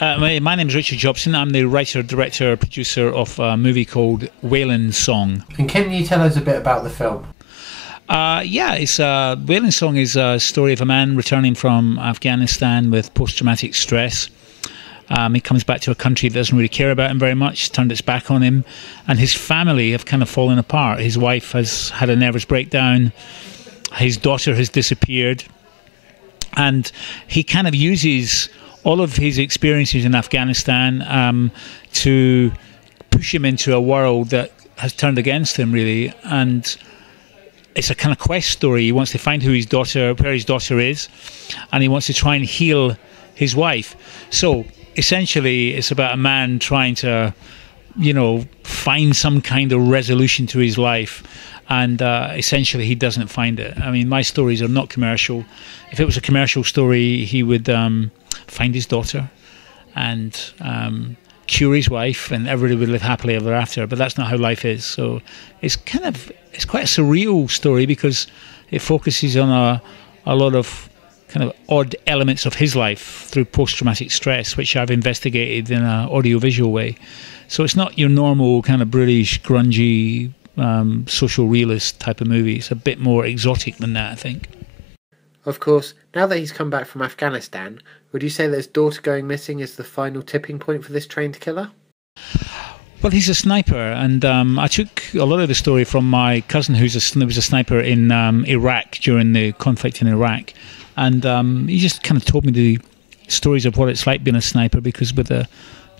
My name is Richard Jobson. I'm the writer, director, producer of a movie called Wayland Song. And can you tell us a bit about the film? Wayland Song is a story of a man returning from Afghanistan with post-traumatic stress. He comes back to a country that doesn't really care about him very much, turned its back on him, and his family have kind of fallen apart. His wife has had a nervous breakdown, his daughter has disappeared, and he kind of uses all of his experiences in Afghanistan to push him into a world that has turned against him, really. And it's a kind of quest story. He wants to find where his daughter is, and he wants to try and heal his wife. So essentially, it's about a man trying to, find some kind of resolution to his life. And essentially, he doesn't find it. I mean, my stories are not commercial. If it was a commercial story, he would find his daughter and cure his wife, and everybody would live happily ever after. But that's not how life is. So it's quite a surreal story because it focuses on a lot of kind of odd elements of his life through post-traumatic stress, which I've investigated in an audiovisual way. So it's not your normal kind of British grungy social realist type of movie. It's a bit more exotic than that, I think. Of course, now that he's come back from Afghanistan, would you say that his daughter going missing is the final tipping point for this trained killer? Well, he's a sniper, and I took a lot of the story from my cousin who was a sniper in Iraq during the conflict in Iraq. And he just kind of told me the stories of what it's like being a sniper, because with a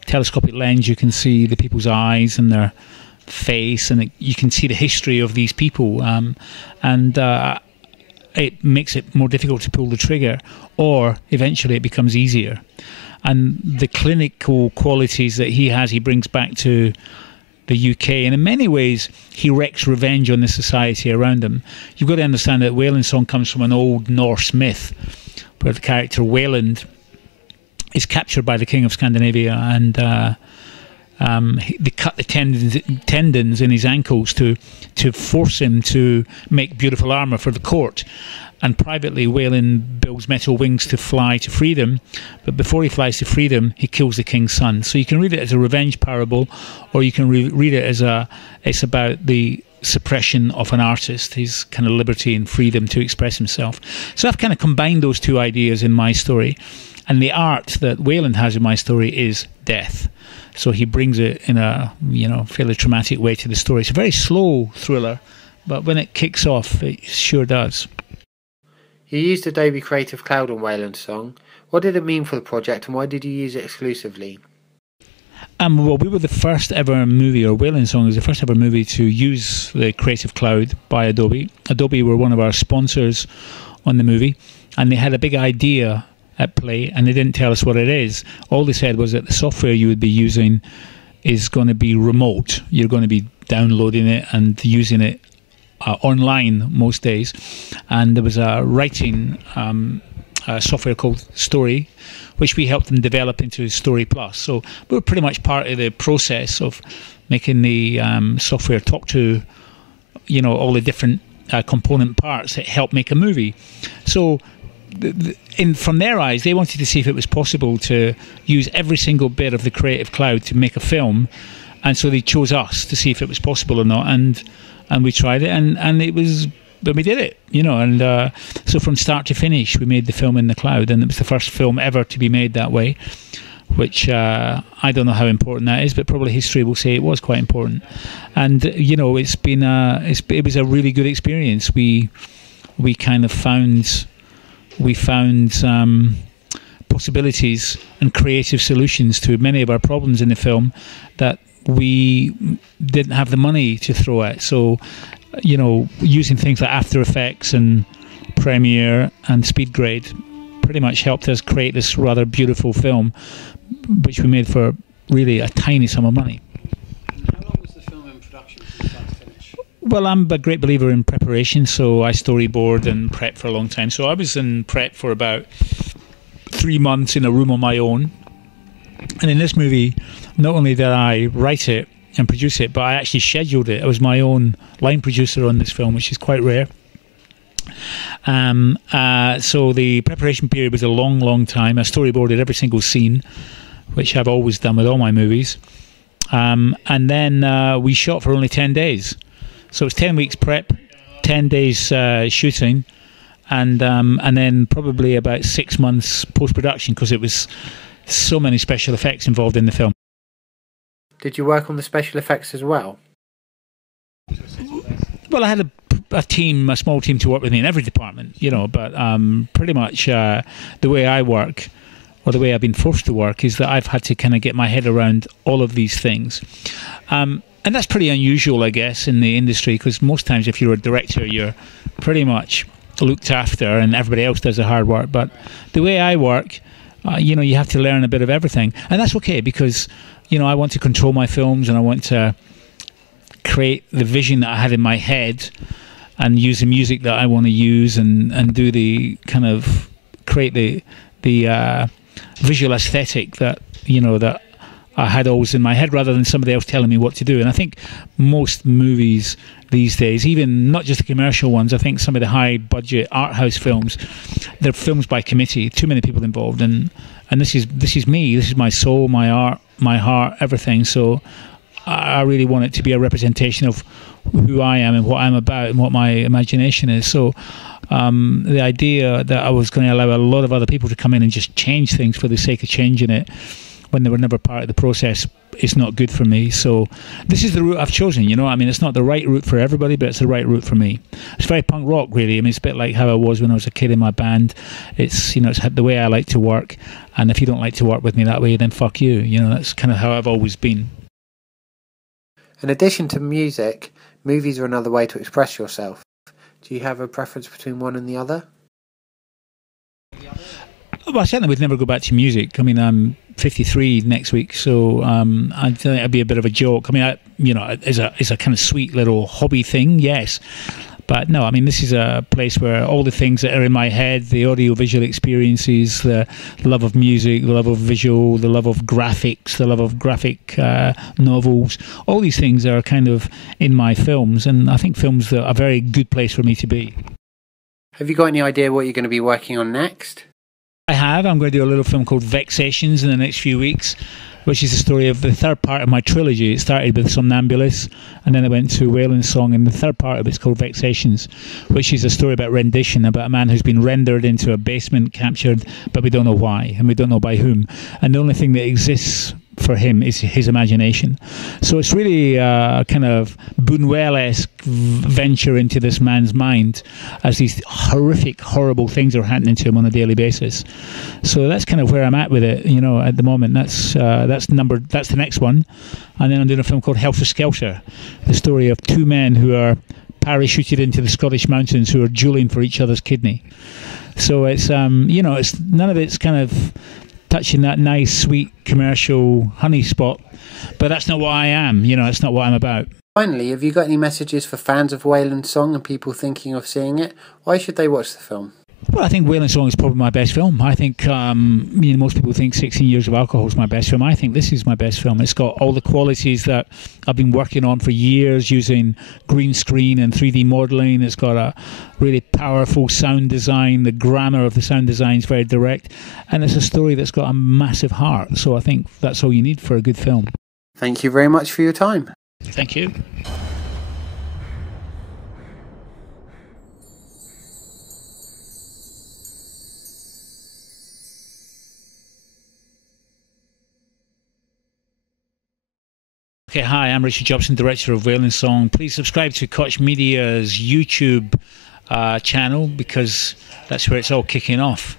telescopic lens you can see the people's eyes and their face, and you can see the history of these people, and it makes it more difficult to pull the trigger, or eventually it becomes easier. And the clinical qualities that he has, he brings back to the UK, and in many ways he wreaks revenge on the society around him. You've got to understand that Wayland Song comes from an old Norse myth where the character Wayland is captured by the king of Scandinavia, and they cut the tendons in his ankles to force him to make beautiful armour for the court. And privately, Wayland builds metal wings to fly to freedom. But before he flies to freedom, he kills the king's son. So you can read it as a revenge parable, or you can read it as it's about the suppression of an artist, his kind of liberty and freedom to express himself. So I've kind of combined those two ideas in my story. And the art that Wayland has in my story is death. So he brings it in a fairly traumatic way to the story. It's a very slow thriller, but when it kicks off, it sure does. You used Adobe Creative Cloud on Wayland Song. What did it mean for the project, and why did you use it exclusively? Well, we were the first ever movie, or Wayland Song is the first ever movie to use the Creative Cloud by Adobe. Adobe were one of our sponsors on the movie, and they had a big idea at play, and they didn't tell us what it is. All they said was that the software you would be using is going to be remote. You're going to be downloading it and using it online most days. And there was a writing software called Story, which we helped them develop into Story Plus. So we were pretty much part of the process of making the software talk to all the different component parts that help make a movie. So from their eyes, they wanted to see if it was possible to use every single bit of the Creative Cloud to make a film, and so they chose us to see if it was possible or not, and we tried it, and it was, but we did it, and so from start to finish we made the film in the cloud, and it was the first film ever to be made that way, which I don't know how important that is, but probably history will say it was quite important. And it's been it was a really good experience. We kind of found possibilities and creative solutions to many of our problems in the film that we didn't have the money to throw at. So, using things like After Effects and Premiere and SpeedGrade pretty much helped us create this rather beautiful film, which we made for really a tiny sum of money. How long was the film in production from start to finish? Well, I'm a great believer in preparation, so I storyboard and prep for a long time. So I was in prep for about 3 months in a room on my own. And in this movie, not only did I write it and produce it, but I actually scheduled it. I was my own line producer on this film, which is quite rare. So the preparation period was a long, long time. I storyboarded every single scene. which I've always done with all my movies. And then we shot for only 10 days. So it's 10 weeks prep, 10 days shooting, and then probably about 6 months post-production, because it was so many special effects involved in the film. Did you work on the special effects as well? Well, I had a small team to work with me in every department, but pretty much the way I work, or the way I've been forced to work, is that I've had to kind of get my head around all of these things. And that's pretty unusual, I guess, in the industry, because most times if you're a director, you're pretty much looked after and everybody else does the hard work. But the way I work, you have to learn a bit of everything. And that's okay, because, I want to control my films, and I want to create the vision that I had in my head and use the music that I want to use, and do the kind of create the visual aesthetic that that I had always in my head, rather than somebody else telling me what to do. And I think most movies these days, even not just the commercial ones, I think some of the high budget art house films, they're films by committee, too many people involved, and this is me, this is my soul, my art, my heart, everything. So I really want it to be a representation of who I am and what I'm about and what my imagination is. So the idea that I was going to allow a lot of other people to come in and just change things for the sake of changing it, when they were never part of the process, is not good for me. So this is the route I've chosen. It's not the right route for everybody, but it's the right route for me. It's very punk rock, really. It's a bit like how I was when I was a kid in my band. It's it's the way I like to work, and if you don't like to work with me that way, then fuck you. That's kind of how I've always been. In addition to music, movies are another way to express yourself. Do you have a preference between one and the other? Well, I certainly would never go back to music. I'm 53 next week, so I think it'd be a bit of a joke. As a kind of sweet little hobby thing, yes. But no, this is a place where all the things that are in my head, the audio-visual experiences, the love of music, the love of visual, the love of graphics, the love of graphic novels, all these things are kind of in my films, and I think films are a very good place for me to be. Have you got any idea what you're going to be working on next? I have. I'm going to do a little film called Vexations in the next few weeks, which is the story of the third part of my trilogy. It started with Somnambulist, and then I went to Wayland Song, and the third part of it's called Vexations, which is a story about rendition, about a man who's been rendered into a basement, captured, but we don't know why, and we don't know by whom. And the only thing that exists for him is his imagination. So it's really a kind of Buñuel-esque venture into this man's mind as these horrific, horrible things are happening to him on a daily basis. So that's kind of where I'm at with it, at the moment. That's the next one. And then I'm doing a film called Helter Skelter, the story of two men who are parachuted into the Scottish mountains who are dueling for each other's kidney. So it's it's none of it's kind of touching that nice, sweet, commercial honey spot. But that's not what I am, it's not what I'm about. Finally, have you got any messages for fans of Wayland Song and people thinking of seeing it? Why should they watch the film? Well, I think Wayland Song is probably my best film. I think, most people think 16 Years of Alcohol is my best film. I think this is my best film. It's got all the qualities that I've been working on for years using green screen and 3D modelling. It's got a really powerful sound design. The grammar of the sound design is very direct. And it's a story that's got a massive heart. So I think that's all you need for a good film. Thank you very much for your time. Thank you. Okay, hi, I'm Richard Jobson, director of Wayland Song. Please subscribe to Koch Media's YouTube channel, because that's where it's all kicking off.